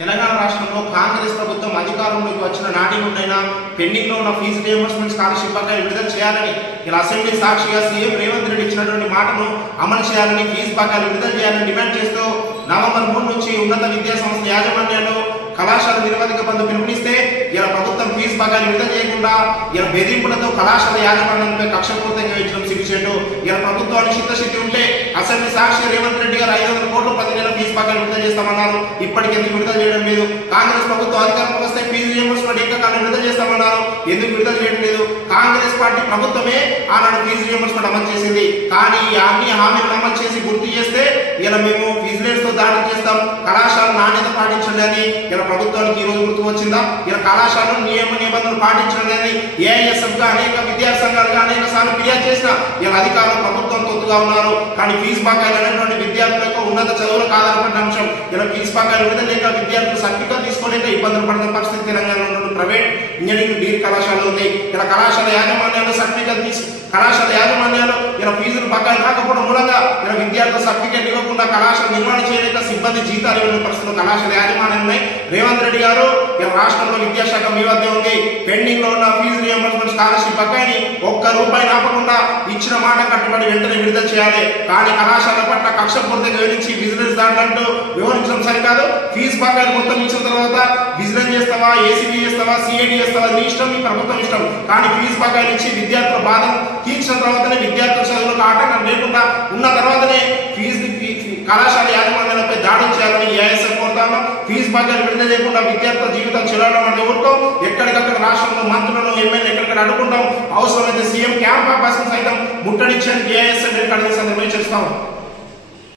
తెలంగాణ రాష్ట్రంలో కాంగ్రెస్ ప్రభుత్వం అధికారంలోకి వచ్చిన నాటి నుండైనా పెండింగ్ లో ఉన్న ఫీజు రియంబర్స్మెంట్ స్కాలర్షిప్ బకాయిలు విడుదల చేయాలని ఇలా అసెంబ్లీ సాక్షిగా సీఎం రేవంత్ రెడ్డి ఇచ్చినటువంటి మాటను అమలు చేయాలని ఫీజు బకాయిలు విడుదల చేయాలని డిమాండ్ చేస్తూ నవంబర్ 3 నుంచి ఉన్నత విద్యా సంస్థ యాజమాన్యాలు కళాశాల నిరవధిక బంధు పిలుపునిస్తే ఇలా ప్రభుత్వం ఫీజు బకాయిలు విడుదల చేయకుండా ఇలా బెదిరింపులతో కళాశాల యాజమాన్యంపై కక్షపూరితంగా ఇచ్చడం సిగ్గుచేటు. ఇలా ప్రభుత్వానికి చిత్తశుద్ధి ఉంటే అసెంబ్లీ సాక్షి రేవంత్ రెడ్డి గారు 500 కోట్ల ప్రతి నెల ఫీజు బకాయిలు విడుదల చేస్తామన్నారు. ఇప్పటికి ఎందుకు విడుదల చేయడం లేదు? కాంగ్రెస్ ప్రభుత్వం అధికారంలోకి వస్తే ఫీజు రియంబర్స్మెంట్ ఏకకాలం విడుదల చేస్తామన్నారు. ఎందుకు విడుదల చేయడం లేదు? కాంగ్రెస్ పార్టీ ప్రభుత్వమే ఆనాడు ఫీజు రియంబర్స్మెంట్ అమలు చేసింది. కానీ అన్ని హామీలను అమలు చేసి గుర్తు చేస్తే ఇలా మేము విజిలెన్స్ తో దాడి చేస్తాం, కళాశాల నాణ్యత పాటించండి అని ఇలా ప్రభుత్వానికి ఈ రోజు గుర్తు వచ్చిందా? ఇలా కళాశాలను నియమ నిబంధనలు పాటించండి అని ఏఐఎస్ఎఫ్ గా అనేక విద్యార్థి సంఘాలుగా అనేక సార్లు ఫిర్యాదు చేసిన ఇలా అధికారులు ప్రభుత్వం తొత్తుగా ఉన్నారు. కానీ ఫీజు బకాయిలు అనేటువంటి విద్యార్థులకు ఉన్నత చదువులకు ఆధారపడిన అంశం. ఇలా ఫీజు బకాయిలు విడుదల లేక విద్యార్థులు సర్టిఫికెట్ తీసుకోలేక ఇబ్బందులు పడుతున్న పరిస్థితి తెలంగాణలో ప్రైవేట్ ఇంజనీరింగ్ డిగ్రీ కళాశాలలో ఉంది. ఇలా కళాశాల యాజమాన్యాలు సర్టిఫికెట్ తీసి కళాశాల యాజమాన్యాలు ఇలా ఫీజులు బకాయిలు రాకపోవడం మూలంగా ఇలా విద్యార్థుల సర్టిఫికెట్ ఇవ్వకుండా కళాశాల నిర్వహణ చేయలేక సిబ్బంది జీతాలు ఇవ్వని పరిస్థితులు కళాశాల యాజమాన్యం ఉన్నాయి. రేవంత్ రెడ్డి గారు ఇలా రాష్ట్రంలో విద్యాశాఖ మీ వద్దే ఉంది. పెండింగ్ లో ఉన్న ఫీజు రియంబర్స్మెంట్ స్కాలర్షిప్ బకాయిని ₹1 ఆపకుండా ఇచ్చిన మాట కట్టుబడి వెంటనే విడుదల చేయాలి. కానీ కళాశాల పట్ల కక్షపూర్తిగా వివరించి విజిలెన్స్ దాంట్లో వివరించడం సరికాదు. ఫీజు బకాయిలు మొత్తం ఇచ్చిన తర్వాత విజిలెన్స్ చేస్తావా, ఏసీబీ చేస్తావా, సిఐడి చేస్తావా, నీ ఇష్టం, మీ ప్రభుత్వం ఇష్టం. కానీ ఫీజు బకాయిలు ఇచ్చి విద్యార్థుల బాధను తీర్చిన తర్వాతనే విద్యార్థుల చదువులకు ఆటంకం లేకుండా ఉన్న తర్వాతనే కళాశాల యాజమాన్యాలపై దాడులు చేయాలని ఏఐఎస్ఎఫ్ కోరుతాను. ఫీజు బకాయిలు విడుదల చేయకుండా విద్యార్థుల జీవితం చెల్లడం అంటే ఊరుకోం. ఎక్కడికక్కడ రాష్ట్రంలో మంత్రులను ఎమ్మెల్యే ఎక్కడిక్కడ అడ్డుకుంటాం. అవసరమైతే సీఎం క్యాంప్ ఆఫీస్ సైతం ముట్టడించని ఏఐఎస్ఎఫ్ సందర్భంగా చేస్తాం.